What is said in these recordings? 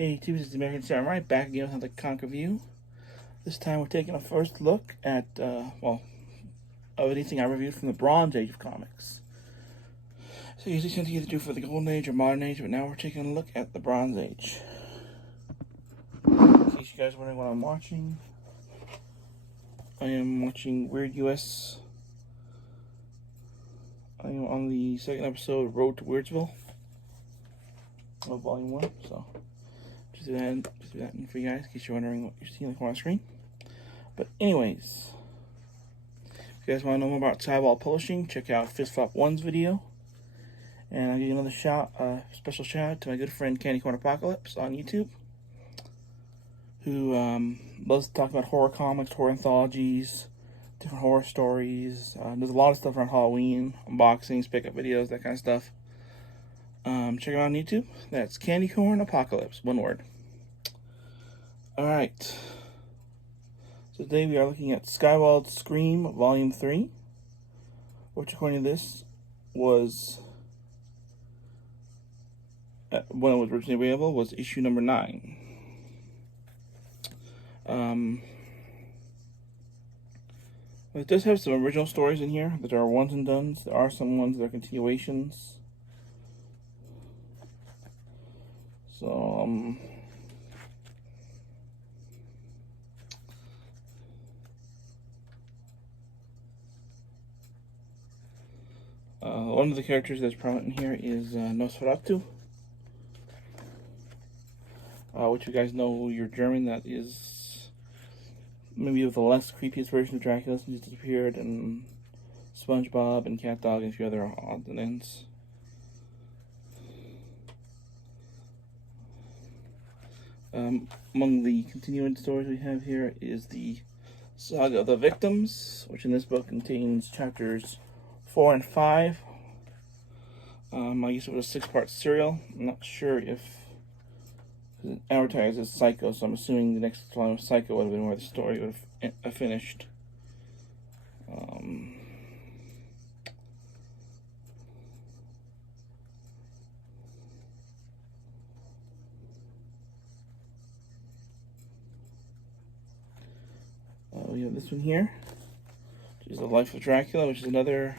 Hey, this is the American Samurai back again with another comic review. This time we're taking a first look at, of anything I reviewed from the Bronze Age of comics. So usually tend to either do for the Golden Age or Modern Age, but now we're taking a look at the Bronze Age. In case you guys are wondering what I'm watching, I am watching Weird US. I am on the second episode of Road to Weirdsville of Volume 1, so just do that for you guys in case you're wondering what you're seeing on the screen. But anyways, if you guys want to know more about skywald publishing, check out Fistflop 1's video. And I'll give you another special shout out to my good friend Candy Corn Apocalypse on YouTube, who loves to talk about horror comics, horror anthologies, different horror stories. There's a lot of stuff around Halloween, unboxings, pickup videos, that kind of stuff. Check him out on YouTube. That's Candy Corn Apocalypse, one word. Alright. So today we are looking at Skywald Scream Volume 3, which according to this was, when it was originally available, was issue number 9. It does have some original stories in here that are ones and dones. There are some ones that are continuations. So, one of the characters that's prominent in here is Nosferatu, which you guys know, you're German, that is maybe the less creepiest version of Dracula since he's disappeared, and SpongeBob and Cat Dog and a few other odds and ends. Among the continuing stories we have here is the Saga of the Victims, which in this book contains chapters 4 and 5. I guess it was a 6-part serial. I'm not sure if it advertised as Psycho, so I'm assuming the next line of Psycho would have been where the story would have finished. We have this one here, which is The Life of Dracula, which is another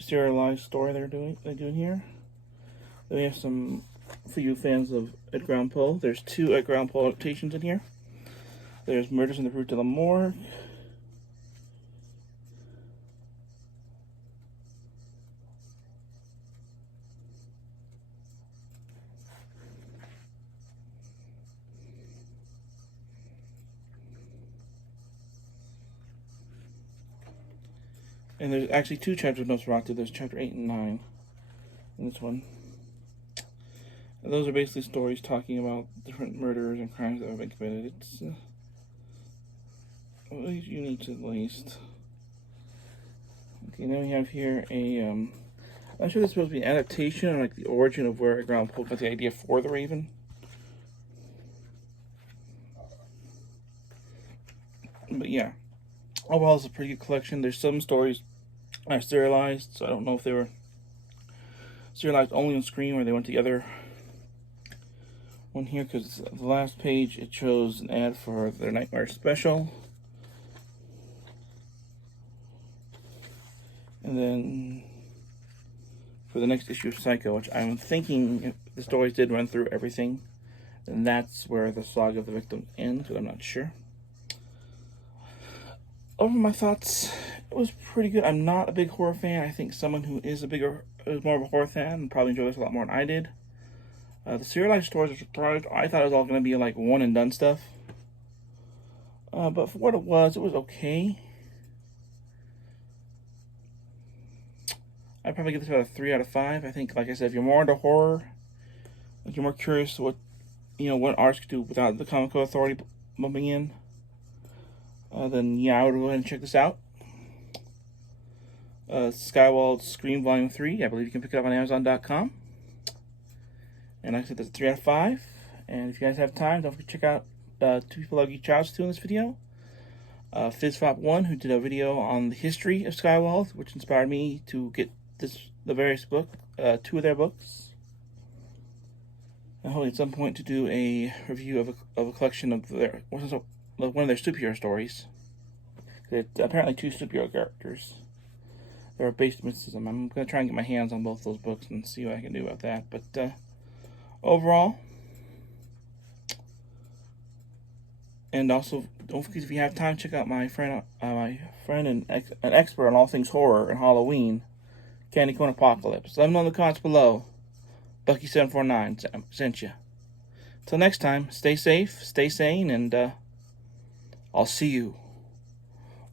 serialized story they're doing here. Then we have some, for you fans of Edgar Allan Poe, there's 2 Edgar Allan Poe adaptations in here. There's Murders in the Rue de la Morgue, and there's actually 2 chapters of Nosferatu. There's chapter 8 and 9 in this one. And those are basically stories talking about different murders and crimes that have been committed. It's at least unique to the least. Okay, now we have here a, I'm not sure this is supposed to be an adaptation or like the origin of where Edgar Allan Poe got the idea for the Raven. But yeah, overall it's a pretty good collection. There's some stories are serialized, so I don't know if they were serialized only on screen or they went together. One here, because the last page it shows an ad for their Nightmare special. And then for the next issue of Psycho, which I'm thinking if the stories did run through everything, then that's where the Saga of the Victims ends, but I'm not sure. Over my thoughts, it was pretty good. I'm not a big horror fan. I think someone who is more of a horror fan would probably enjoy this a lot more than I did. The serialized stories are surprised. I thought it was all going to be like one and done stuff. But for what it was okay. I'd probably give this about a 3 out of 5. I think, like I said, if you're more into horror, if you're more curious what artists could do without the Comic Code Authority bumping in, then yeah, I would go ahead and check this out. Skywald Scream Volume 3. I believe you can pick it up on Amazon.com. And like I said, that's a 3 out of 5. And if you guys have time, don't forget to check out 2 people I'll give shout outs to in this video. Fistflop 1, who did a video on the history of Skywald, which inspired me to get the various book, 2 of their books. And hopefully at some point to do a review of a collection of one of their superhero stories. It's apparently 2 superhero characters. They're based in mysticism. I'm going to try and get my hands on both those books and see what I can do about that. But overall, and also don't forget, if you have time, check out my friend and an expert on all things horror and Halloween, Candy Cone Apocalypse. Let me know in the comments below. Bucky749 sent you. Till next time, stay safe, stay sane, and I'll see you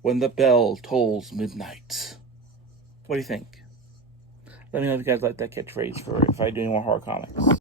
when the bell tolls midnight. What do you think? Let me know if you guys like that catchphrase for if I do any more horror comics.